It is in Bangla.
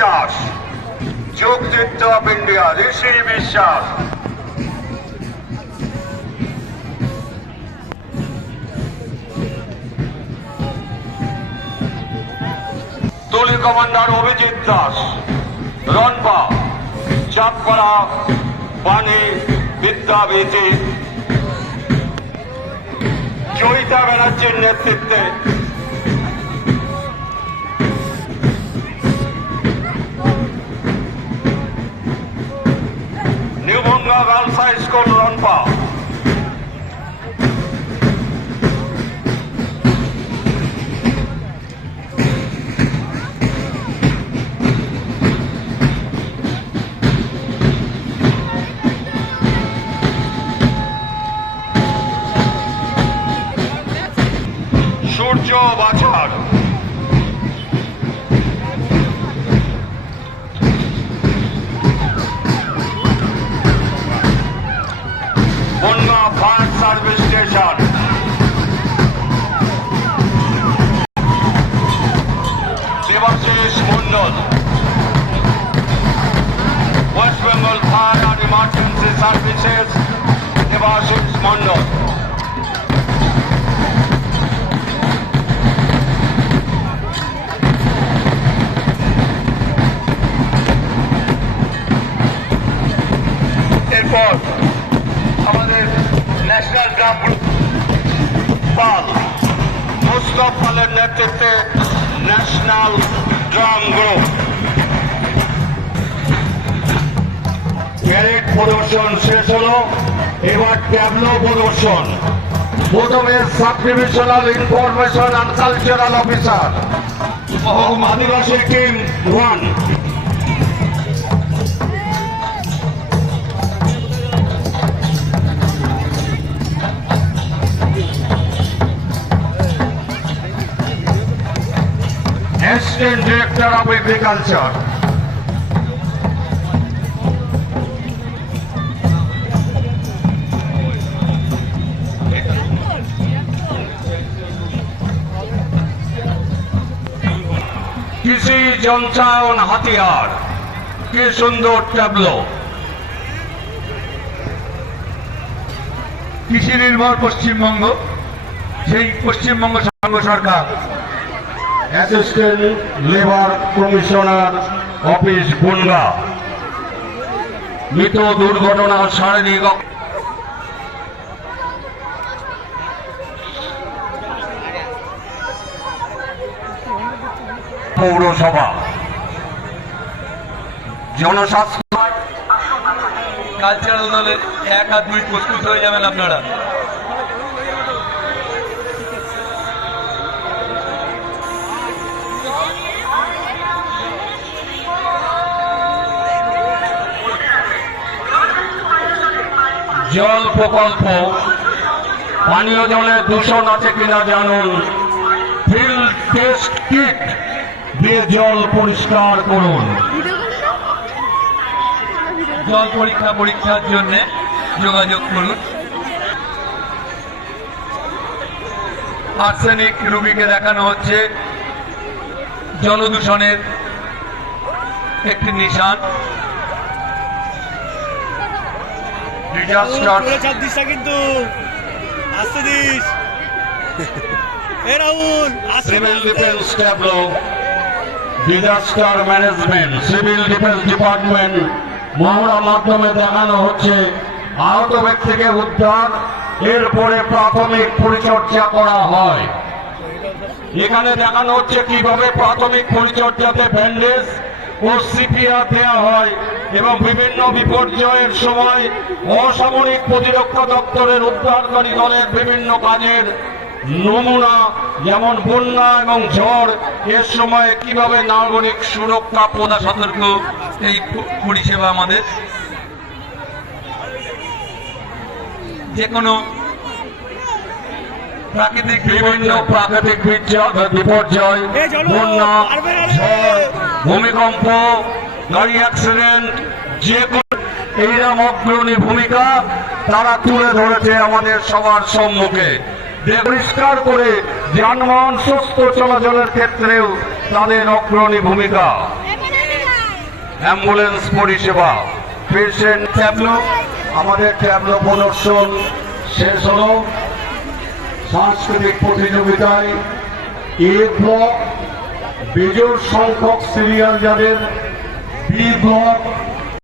বিশ্বাস। যোগচিত্র অফ ইন্ডিয়া, ঋষি বিশ্বাস। তুলি কমান্ডার অভিজিৎ দাস রনপা চাঁদপাড়া বাণী বিদ্যাবীতি জয়িতা ব্যানার্জির নেতৃত্বে সার্ভিসেস দেবাশিস মন্ডল এরপর আমাদের ন্যাশনাল গ্রুপ পাল। মুস্তফ পালের নেতৃত্বে ন্যাশনাল ড্রাম গ্রুপ ক্যারেট প্রদর্শন শেষ হলো। এবার ট্যাবলো প্রদর্শন। প্রথমে sub divisional information and cultural officer Adivasi team one Director of Agriculture. কৃষি যন্ত্রায়ন হাতিয়ার। কি সুন্দর ট্যাবলো। কৃষি নির্ভর পশ্চিমবঙ্গ সেই পশ্চিমবঙ্গ সংঘ সরকার। Assistant labour commissioner office Bongaon মৃত দুর্ঘটনা শারীরিক পৌরসভা। জনস্বাস্থ্য কালচারাল দলের এক আধ মিনিট প্রস্তুত হয়ে যাবেন আপনারা। জল প্রকল্প পানীয় জলের দূষণ আছে কিনা জানুন। ফিল্ড টেস্ট কিট দিয়ে জল পরিষ্কার করুন। জল পরীক্ষা পরীক্ষার জন্য যোগাযোগ করুন। আর্সেনিক রোগীকে দেখানো হচ্ছে। জলদূষণের একটি নিশান। কিন্তু। আসতে দিস। এ রাহুল আসতে disaster management civil defence department মহড়া মাধ্যমে দেখানো হচ্ছে, আহত ব্যক্তিকে উদ্ধার, এরপরে প্রাথমিক পরিচর্যা করা হয়। এখানে দেখানো হচ্ছে কীভাবে প্রাথমিক পরিচর্যাতে ব্যান্ডেজ ও সিপিআর দেওয়া হয় এবং বিভিন্ন বিপর্যয়ের সময় অসামরিক প্রতিরক্ষা দপ্তরের উদ্ধারকারী দলের বিভিন্ন কাজের নমুনা যেমন বন্যা এবং ঝড় এর সময় কীভাবে নাগরিক সুরক্ষা প্রদা সতর্ক এই পরিষেবা আমাদের যে কোনো প্রাকৃতিক বিভিন্ন প্রাকৃতিক বিপর্যয় বন্যা। ঝড় ভূমিকম্প গাড়ি অ্যাক্সিডেন্ট যে কোনো এইরকম অগ্রণী ভূমিকা তারা তুলে ধরেছে আমাদের সবার সম্মুখে পরিষ্কার করে যানবাহন সুস্থ চলাচলের ক্ষেত্রেও তাদের অগ্রণী ভূমিকা। অ্যাম্বুলেন্স পরিষেবা। পেশেন্ট ট্যাবলো, আমাদের ট্যাবলো প্রদর্শন শেষ হল। সাংস্কৃতিক প্রতিযোগিতায় এ ব্লক, বিজোড় সংখ্যক সিরিয়াল যাদের, বি ব্লক